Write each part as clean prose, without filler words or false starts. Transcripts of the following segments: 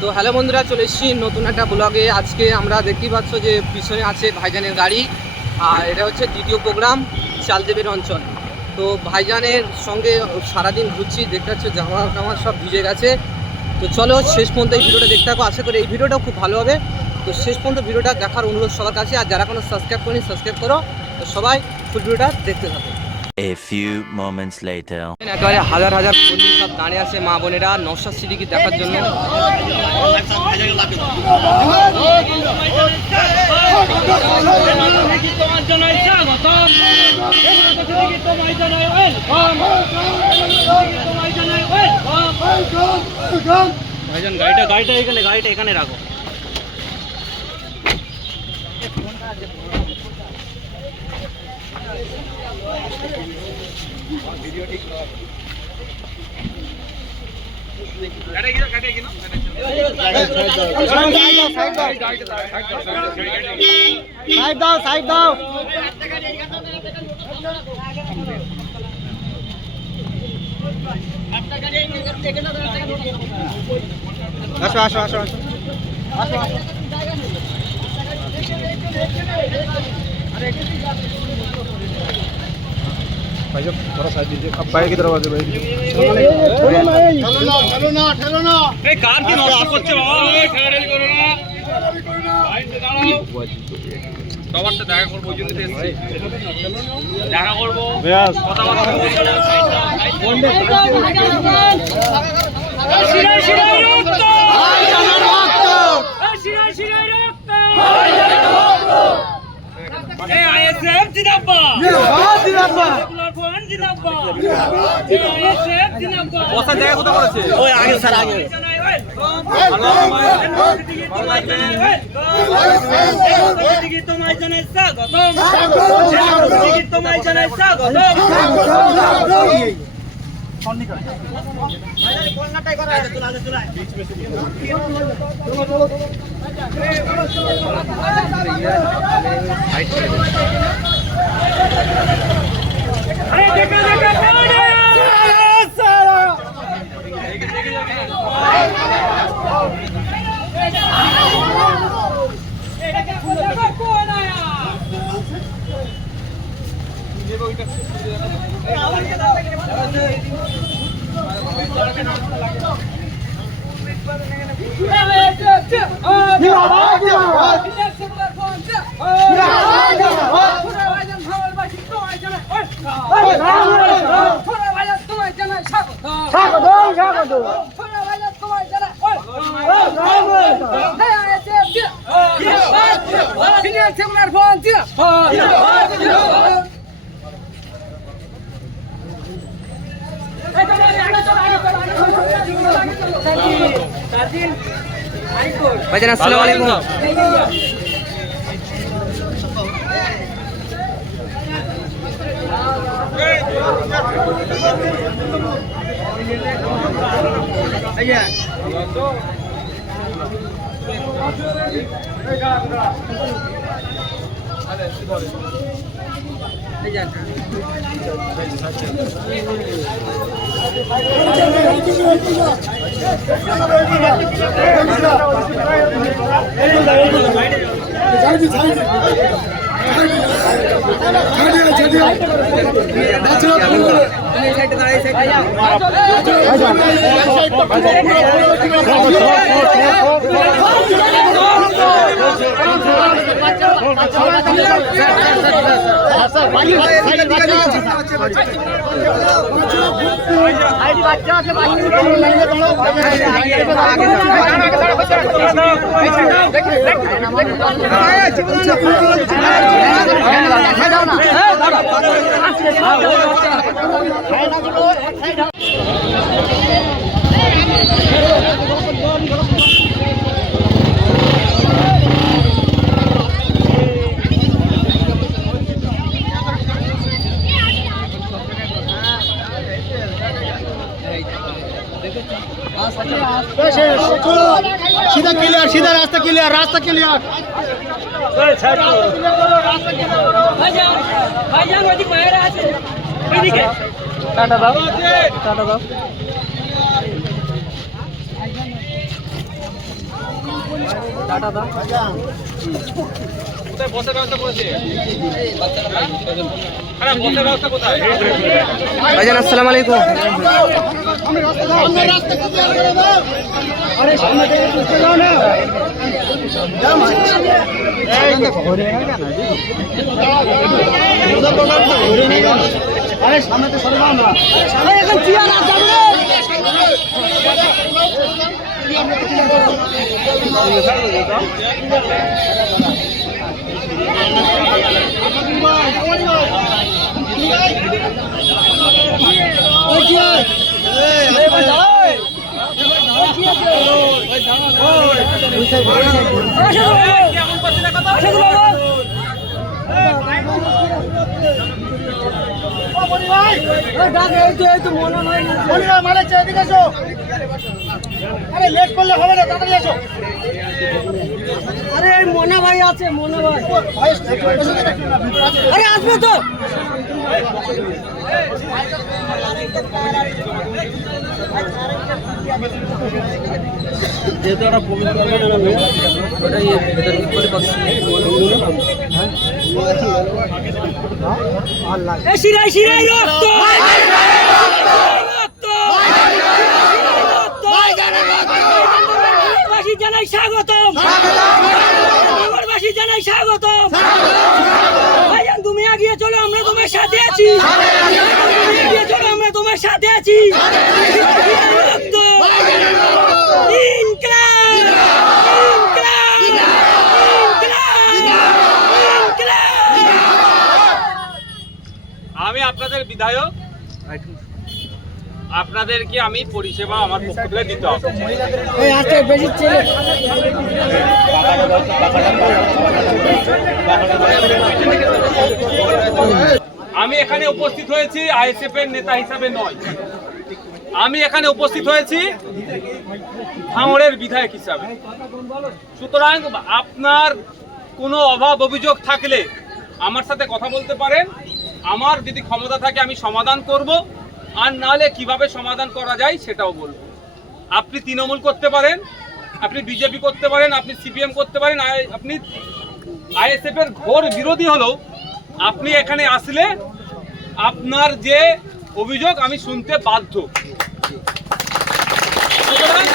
তো হ্যালো বন্ধুরা, চলে এসেছি নতুন একটা ব্লগে। আজকে আমরা দেখতেই পাচ্ছ যে পিছনে আছে ভাইজানের গাড়ি, আর এটা হচ্ছে দ্বিতীয় প্রোগ্রাম চালদেবের অঞ্চল। তো ভাইজানের সঙ্গে সারাদিন ঘুরছি, দেখতে পাচ্ছ জামা কামা সব ভিজে গেছে। তো চলো শেষ পর্যন্ত এই ভিডিওটা দেখতে থাকো, আশা করি এই ভিডিওটাও খুব ভালো হবে। তো শেষ পর্যন্ত ভিডিওটা দেখার অনুরোধ সবার কাছে, আর যারা কোনো সাবস্ক্রাইব করেনি সাবস্ক্রাইব করো। তো সবাই ফুল ভিডিওটা দেখতে থাকো। A few moments later. একেবারে হাজার হাজার কর্মী সব দাঁড়িয়ে আছে, মা বোনেরা নওশাদ সিদ্দিকী দেখার জন্য। ভাইজান গাড়িটা এখানে রাখো। সাইড দাও। আসো। भाई जब थोड़ा साइड दीजिए, अब बाइक की तरफ आ जाओ। ठेलो ना ए कार की নষ্ট করছে বাবা, ওই ঠেলাঠেলি করো না, লাইনে দাঁড়াও। সবারটা দেখা করব, ওই জন্য তো এসেছি, দেখা করব, কথা বলবো। শিরাই রক্ত, ভাই জানের রক্ত, শিরাই রক্ত, ভাই জানের রক্ত। এ আইএসএফ জিন্দাবাদ, জিন্দাবাদ, পুলার জিন্দাবাদ, এ আইএসএফ জিন্দাবাদ। বসা জায়গা কোথা করেছে? ওই আগে স্যার আগে। তোমায় জানাই স্বাগতম, তোমায় জানাই স্বাগতম। ভাইজান আসসালামু আলাইকুম। सीधा क्लियर, सीधा रास्ता क्लियर, रास्ता क्लियर। टाटा दाओ। কোথায় বসার ব্যবস্থা করেছে? আরে বসার ব্যবস্থা কোথায়? ভাইজান আসসালামু আলাইকুম। কেমন করছে না কথা? আরে মোনা ভাই আছে, মোনা ভাই আরে আসবে তো। শিরাই শিরাই রক্ত, বাসী জানাই স্বাগতম, বাসী জানাই স্বাগতম। ভাইজান তুমি এগিয়ে চলো, আমরা তোমার সাথে আছি, এগিয়ে চলো, আমরা তোমার সাথে আছি। রক্ত ইনকলাব, ইনকলাব, ইনকলাব, ইনকলাব। আমি আপনাদের বিধায়ক, আপনাদেরকে আমি পরিষেবা আমার পক্ষ থেকে দিতে হবে। এই আজকে বেশি ছেলে আমি এখানে উপস্থিত হয়েছি আইএসএফ এর নেতা হিসাবে নয়, আমি এখানে উপস্থিত হয়েছি ভাঙড়ের বিধায়ক হিসাবে। সুতরাং আপনার কোনো অভাব অভিযোগ থাকলে আমার সাথে কথা বলতে পারেন, আমার যদি ক্ষমতা থাকে আমি সমাধান করব, আর নাহলে কিভাবে সমাধান করা যায় সেটাও বলবো। আপনি তৃণমূল করতে পারেন, আপনি বিজেপি করতে পারেন, আপনি সিপিএম করতে পারেন, আপনি আইএসএফ এর ঘোর বিরোধী হলেও আপনি এখানে আসলে আপনার যে অভিযোগ আমি শুনতে বাধ্য। সুতরাং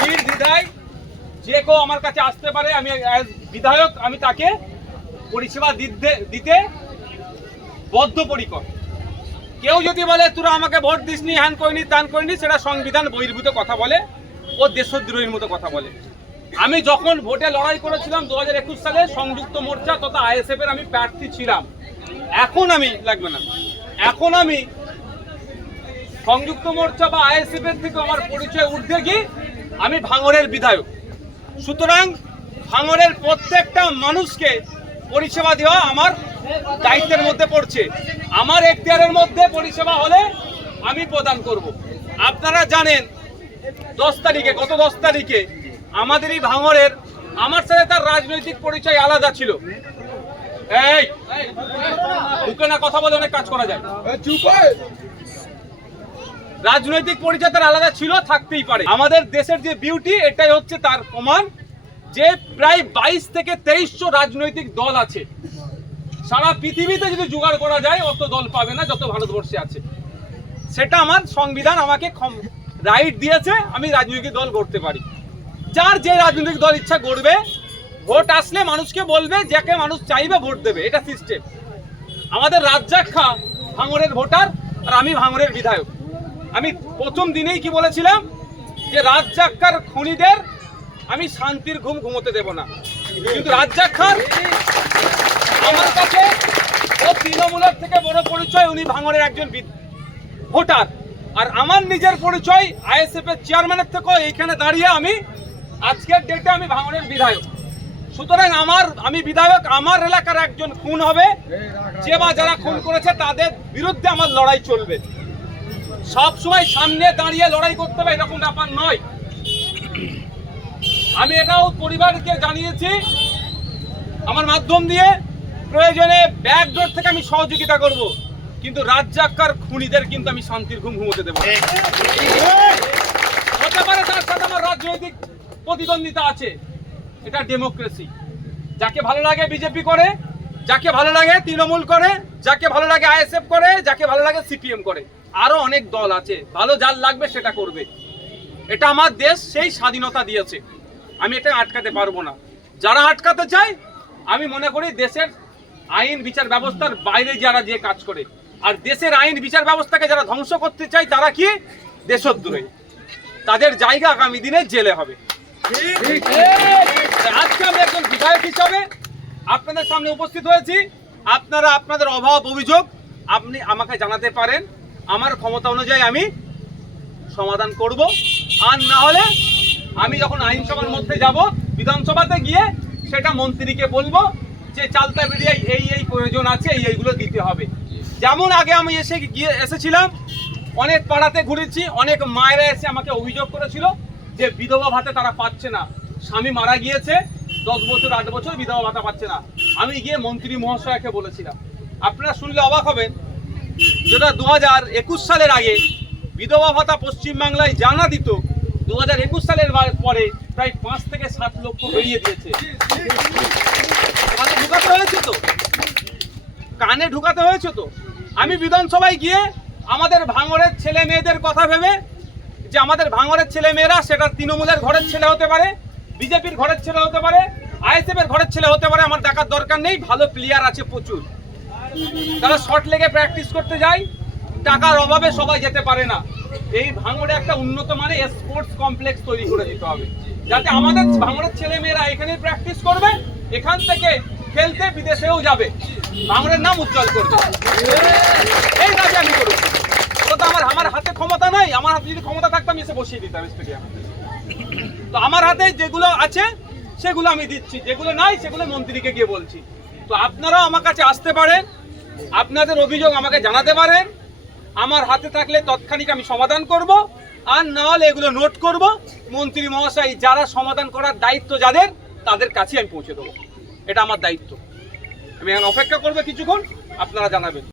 নির্দ্বিধায় যে কেউ আমার কাছে আসতে পারে, আমি বিধায়ক, আমি তাকে পরিষেবা দিতে বদ্ধপরিকর। কেউ যদি বলে তোরা আমাকে ভোট দিসনি, হ্যান করিনি, ত্যান করিনি, সেটা সংবিধান বহির্ভূত কথা বলে, ও দেশদ্রোহীর মতো কথা বলে। আমি যখন ভোটে লড়াই করেছিলাম 2021 সালে সংযুক্ত মোর্চা তথা আইএসএফ এর আমি প্রার্থী ছিলাম। এখন আমি লাগবে না, এখন আমি সংযুক্ত মোর্চা বা আইএসএফ এর থেকে আমার পরিচয় ঊর্ধ্বে গিয়ে আমি ভাঙড়ের বিধায়ক। সুতরাং ভাঙড়ের প্রত্যেকটা মানুষকে পরিষেবা দেওয়া আমার দায়িত্বের মধ্যে পড়ছে। আমার এখতিয়ারের মধ্যে পরিষেবা হলে আমি প্রদান করব। আপনারা জানেন 10 তারিখে, গত 10 তারিখে আমাদেরই ভাঙড়ের, আমার সাথে তার রাজনৈতিক পরিচয় আলাদা ছিল। এই মুখে না কথা বলে অনেক কাজ করা যায়। রাজনৈতিক পরিচয় তার আলাদা ছিল, থাকতেই পারে। আমাদের দেশের যে বিউটি, এটাই হচ্ছে তার প্রমাণ যে প্রায় 22 থেকে 2300 রাজনৈতিক দল আছে। সারা পৃথিবীতে যদি জোগাড় করা যায় অত দল পাবে না যত ভারতবর্ষে আছে। সেটা আমার সংবিধান আমাকে রাইট দিয়েছে, আমি রাজনৈতিক দল গড়তে পারি। যার যে রাজনৈতিক দল ইচ্ছা গড়বে, ভোট আসলে মানুষকে বলবে, যাকে মানুষ চাইবে ভোট দেবে, এটা সিস্টেম। আমাদের রাজ্জাক খা ভাঙড়ের ভোটার, আর আমি ভাঙড়ের বিধায়ক। আমি প্রথম দিনেই কি বলেছিলাম যে রাজ্জাক খার খুনিদের আমি শান্তির ঘুম ঘুমোতে দেব না। কিন্তু রাজ্জাক খান আমার কাছে ও তৃণমূলের থেকে বড় পরিচয়, উনি ভাঙড়ের একজন ভোটার। আর আমার নিজের পরিচয় আইএসএফ এর চেয়ারম্যানের থেকেও এইখানে দাঁড়িয়ে আমি আজকের ডেটে আমি ভাঙড়ের বিধায়ক। সুতরাং আমি বিধায়ক, আমার এলাকার একজন খুন হবে, যে বা যারা খুন করেছে তাদের বিরুদ্ধে আমার লড়াই চলবে। সব সময় সামনে দাঁড়িয়ে লড়াই করতে হবে এরকম ব্যাপার নয়। আমি এটাও পরিবারকে জানিয়েছি আমার মাধ্যম দিয়ে, প্রয়োজনে ব্যাকডোর থেকে আমি সহযোগিতা করব, কিন্তু রাজ্জাক্কার খুনিদের কিন্তু আমি শান্তির ঘুম ঘুমোতে দেব। হতে পারে তার সাথে আমার রাজনৈতিক প্রতিদ্বন্দ্বিতা আছে, এটা ডেমোক্রেসি। যাকে ভালো লাগে বিজেপি করে, যাকে ভালো লাগে তৃণমূল করে, যাকে ভালো লাগে আইএসএফ করে, যাকে ভালো লাগে সিপিএম করে, আরো অনেক দল আছে, ভালো যার লাগবে সেটা করবে। এটা আমার দেশ সেই স্বাধীনতা দিয়েছে, আমি এটা আটকাতে পারবো না। যারা আটকাতে চায়, আমি মনে করি দেশের আইন বিচার ব্যবস্থার বাইরে যারা যে কাজ করে, আর দেশের আইন বিচার ব্যবস্থাকে যারা ধ্বংস করতে চায় তারা কি দেশদ্রোহী, তাদের জায়গা আগামী দিনে জেলে হবে। আজকে আমি একজন বিধায়ক হিসাবে আপনাদের সামনে উপস্থিত হয়েছি। আপনারা আপনাদের অভাব অভিযোগ আপনি আমাকে জানাতে পারেন, আমার ক্ষমতা অনুযায়ী আমি সমাধান করব। আর না হলে আমি যখন আইনসভার মধ্যে যাব, বিধানসভাতে গিয়ে সেটা মন্ত্রীকে বলবো যে চালতা বেরিয়ে এই প্রয়োজন আছে, এইগুলো দিতে হবে। যেমন আগে আমি এসেছিলাম, অনেক পাড়াতে ঘুরেছি, অনেক মায়েরা এসে আমাকে অভিযোগ করেছিল যে বিধবা ভাতা তারা পাচ্ছে না, স্বামী মারা গিয়েছে 10 বছর 8 বছর বিধবা ভাতা পাচ্ছে না। আমি গিয়ে মন্ত্রী মহাশয়কে বলেছিলাম, আপনারা শুনলে অবাক হবেন, যেটা 2021 সালের আগে বিধবা ভাতা পশ্চিমবাংলায় জানা দিত, 2021 সালের পরে প্রায় 5 থেকে 7 লক্ষ বেরিয়ে দিয়েছে। কানে ঢুকাতে হয়েছে তো, কানে ঢুকাতে হয়েছে তো। আমি বিধানসভায় গিয়ে আমাদের ভাঙড়ের ছেলে মেয়েদের কথা ভেবে, যে আমাদের ভাঙড়ের ছেলে মেয়েরা সেটা তৃণমূলের ঘরের ছেলে হতে পারে, বিজেপির ঘরের ছেলে হতে পারে, আইএসএফ এর ঘরের ছেলে হতে পারে, আমার দেখার দরকার নেই। ভালো প্লেয়ার আছে প্রচুর, তারা শর্ট লেগে প্র্যাকটিস করতে যায়, টাকার অভাবে সবাই যেতে পারে না। এই ভাঙড়ে একটা উন্নত মানের স্পোর্টস কমপ্লেক্স তৈরি করে দিতে হবে, যাতে আমাদের ভাঙড়ের ছেলে মেয়েরা এখানে প্র্যাকটিস করবে, এখান থেকে খেলতে বিদেশেও যাবে, ভাঙড়ের নাম উজ্জ্বল করবে। এই কাজে আমি করব। তো আমার হাতে ক্ষমতা নাই, আমার হাতে যদি ক্ষমতা থাকতো আমি এসে বসিয়ে দিতাম স্টেডিয়ামে। তো আমার হাতে যেগুলো আছে সেগুলো আমি দিচ্ছি, যেগুলো নাই সেগুলো মন্ত্রীকে গিয়ে বলছি। তো আপনারাও আমার কাছে আসতে পারেন, আপনাদের অভিযোগ আমাকে জানাতে পারেন, আমার হাতে থাকলে তৎক্ষণিক আমি সমাধান করব, আর না হলে এগুলো নোট করব। মন্ত্রী মহাশয় যারা সমাধান করার দায়িত্ব যাদের, তাদের কাছে আমি পৌঁছে দেবো। এটা আমার দায়িত্ব। আমি এখন অপেক্ষা করবো কিছুক্ষণ, আপনারা জানাবেন।